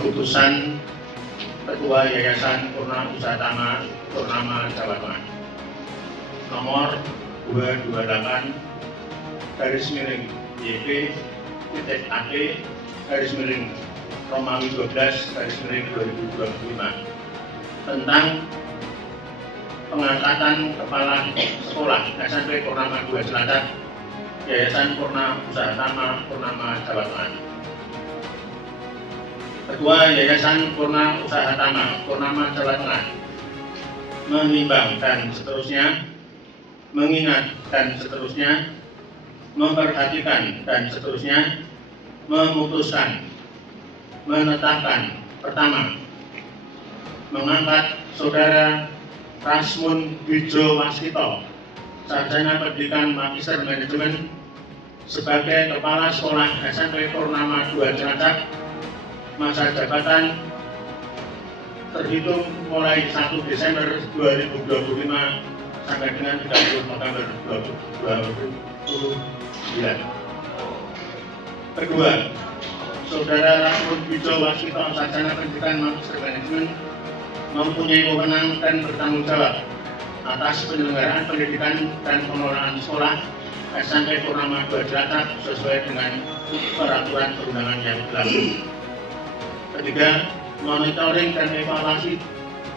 keputusan Ketua Yayasan Purna Usatama Purnama Jawa Tengah nomor 228 YP AT Romawi 12 2025 tentang pengangkatan Kepala Sekolah SMP Purnama 2 Cilacap Yayasan Purna Usatama Purnama Jawa Tengah. Ketua Yayasan Purna Usatama Purnama Jawa Tengah menimbang dan seterusnya, mengingat dan seterusnya, memperhatikan dan seterusnya, memutuskan, menetapkan. Pertama, mengangkat Saudara Rasmun Wijo Waskito, Sarjana Pendidikan Magister Manajemen sebagai Kepala Sekolah SMP Purnama 2 Cilacap, masa jabatan terhitung mulai 1 Desember 2025 sampai dengan 30 November 2029. Kedua, Saudara Rasmun Wijo Waskito, Sarjana Pendidikan Magister Manajemen mempunyai wewenang dan bertanggung jawab atas penyelenggaraan pendidikan dan pengelolaan sekolah SMP Purnama 2 Cilacap sesuai dengan peraturan perundangan yang berlaku. Ketiga, monitoring dan evaluasi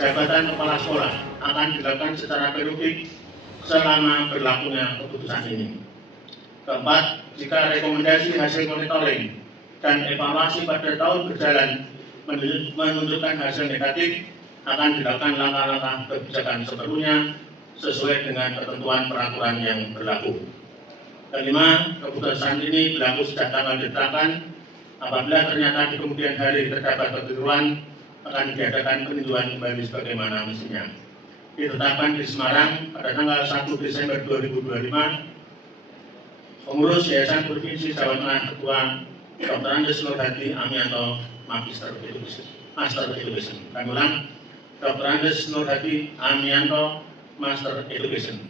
jabatan kepala sekolah akan dilakukan secara periodik selama berlakunya keputusan ini. Keempat, jika rekomendasi hasil monitoring dan evaluasi pada tahun berjalan menunjukkan hasil negatif, akan dilakukan langkah-langkah kebijakan sepenuhnya sesuai dengan ketentuan peraturan yang berlaku. Kelima, keputusan ini berlaku sejak tanggal ditetapkan. Apabila ternyata di kemudian hari terdapat kekeliruan, akan diadakan peninjauan kembali sebagaimana mestinya. Ditetapkan di Semarang pada tanggal 1 Desember 2025, Pengurus Yayasan Provinsi Jawa Tengah Ketua Dr. Andes Nurhadi Amianto, Magister Education. Kami ulang, Dr. Andes Nurhadi Amianto, Master Education.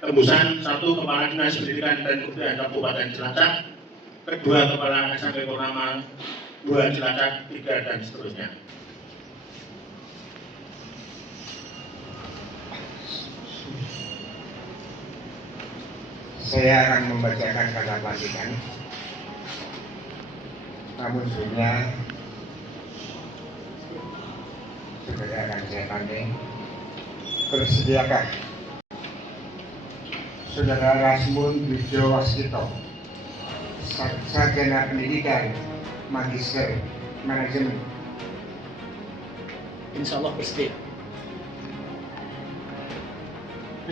Tembusan 1 Kepala Dinas Pendidikan dan Kebudayaan Kabupaten Cilacap, kedua Kepala SMP Purnama 2 Cilacap, 3 dan seterusnya. Saya akan membacakan kata pelantikan. Namun sebelumnya seperti akan saya tanya, bersediakah Saudara Rasmun Wijo Waskito, Sarjana Pendidikan Magister Manajemen? Insya Allah bersedia.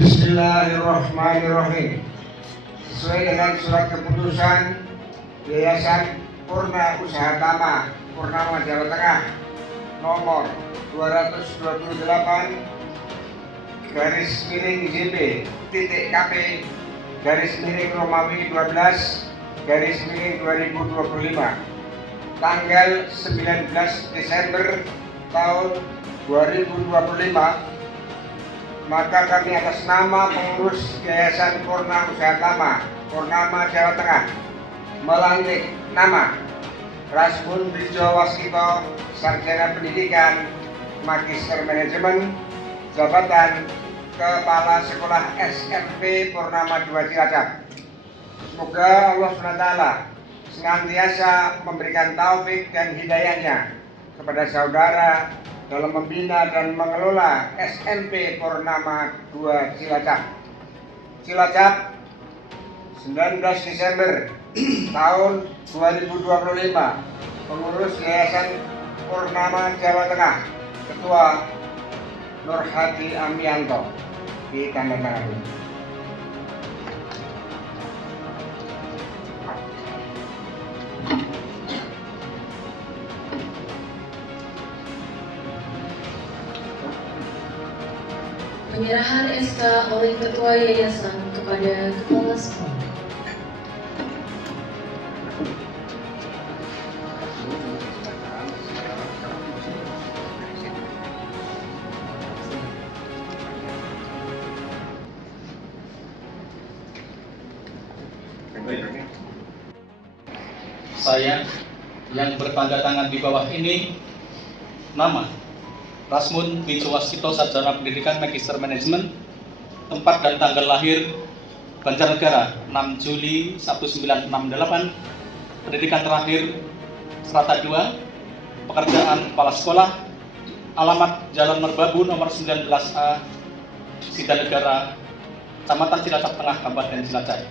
Bismillahirrahmanirrahim. Sesuai dengan surat keputusan Yayasan Purna Usatama Purnama Jawa Tengah nomor 228 /JP.KP Romawi 12 2025 tanggal 19 Desember tahun 2025, maka kami atas nama pengurus Yayasan Purna Usatama Purnama Jawa Tengah melantik nama Rasmun Wijo Waskito, Sarjana Pendidikan Magister Manajemen, jabatan Kepala Sekolah SMP Purnama 2 Cilacap. Semoga Allah SWT senantiasa memberikan taufik dan hidayahnya kepada saudara dalam membina dan mengelola SMP Purnama 2 Cilacap. Cilacap, 19 Desember tahun 2025. Pengurus Yayasan Purnama Jawa Tengah, Ketua Nurhadi Amianto. Ditandatangani. Penyerahan SK oleh Ketua Yayasan kepada Kepala Sekolah. Saya yang bertanda tangan di bawah ini. Nama Rasmun Wijowaskito, Sarjana Pendidikan Magister Manajemen. Tempat dan tanggal lahir Banjarnegara 6 Juli 1968. Pendidikan terakhir Strata 2. Pekerjaan kepala sekolah. Alamat Jalan Merbabu nomor 19A, Sidanegara, Kecamatan Cilacap Tengah, Kabupaten Cilacap.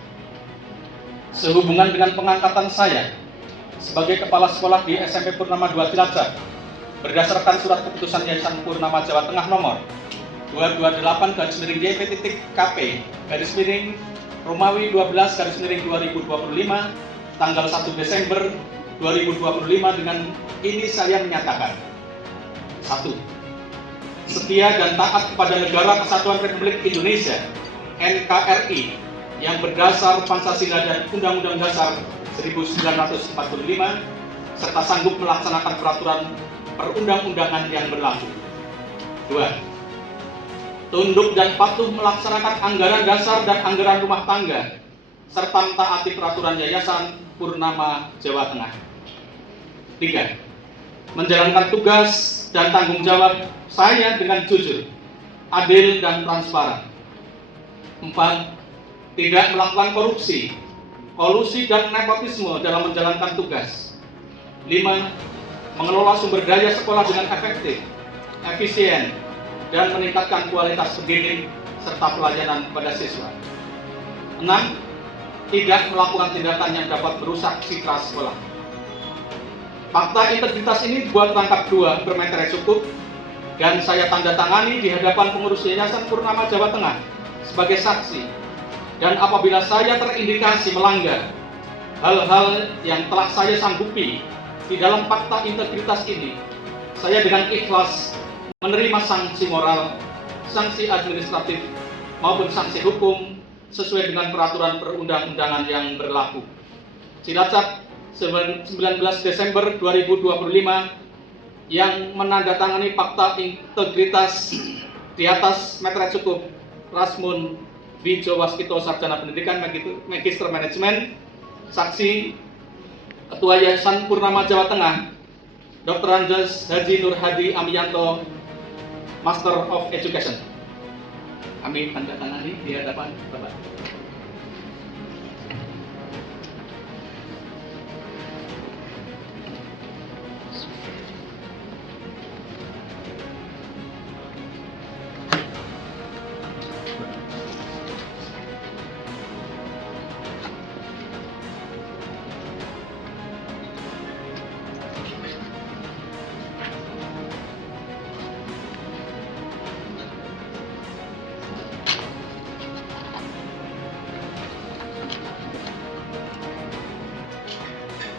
Sehubungan dengan pengangkatan saya sebagai kepala sekolah di SMP Purnama 2 Cilacap, berdasarkan surat keputusan Yayasan Purnama Jawa Tengah nomor 228/JP.KP Romawi 12/2025 tanggal 1 Desember 2025 dengan ini saya menyatakan: 1. Setia dan taat kepada Negara Kesatuan Republik Indonesia NKRI yang berdasar Pancasila dan Undang-Undang Dasar 1945 serta sanggup melaksanakan peraturan perundang-undangan yang berlaku. 2. Tunduk dan patuh melaksanakan anggaran dasar dan anggaran rumah tangga serta mentaati peraturan Yayasan Purnama Jawa Tengah. 3. Menjalankan tugas dan tanggung jawab saya dengan jujur, adil dan transparan. 4. Tidak melakukan korupsi, kolusi dan nepotisme dalam menjalankan tugas. 5. Mengelola sumber daya sekolah dengan efektif, efisien, dan meningkatkan kualitas pendidik serta pelayanan kepada siswa. 6. Tidak melakukan tindakan yang dapat merusak citra sekolah. Fakta integritas ini dibuat rangkap 2 bermeterai cukup dan saya tanda tangani di hadapan pengurus Yayasan Purnama Jawa Tengah sebagai saksi. Dan apabila saya terindikasi melanggar hal-hal yang telah saya sanggupi di dalam fakta integritas ini, saya dengan ikhlas menerima sanksi moral, sanksi administratif, maupun sanksi hukum sesuai dengan peraturan perundang-undangan yang berlaku. Cilacap, 19 Desember 2025, yang menandatangani fakta integritas di atas meterai cukup Rasmun Wijowaskito, Sarjana Pendidikan Magister Manajemen. Saksi Ketua Yayasan Purnama Jawa Tengah Dr. Anjas Haji Nur Hadi Amiyanto, Master of Education. Kami tanda tangani di hadapan Bapak.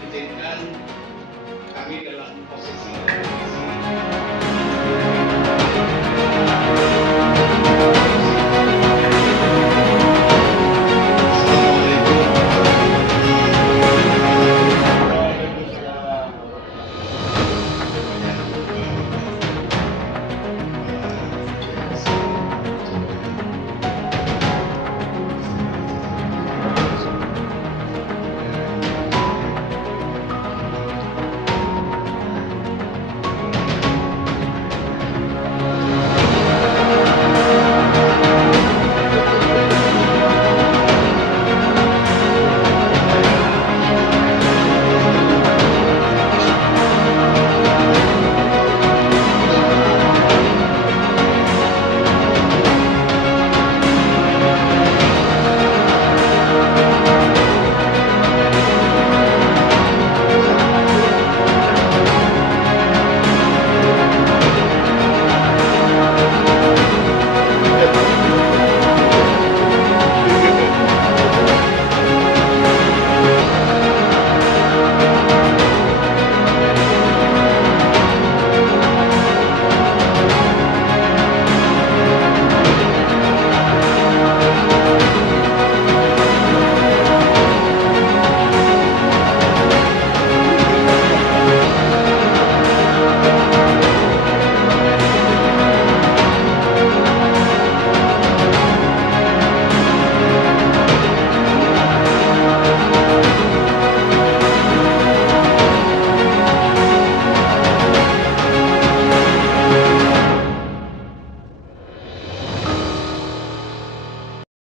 Izinkan kami dalam posisi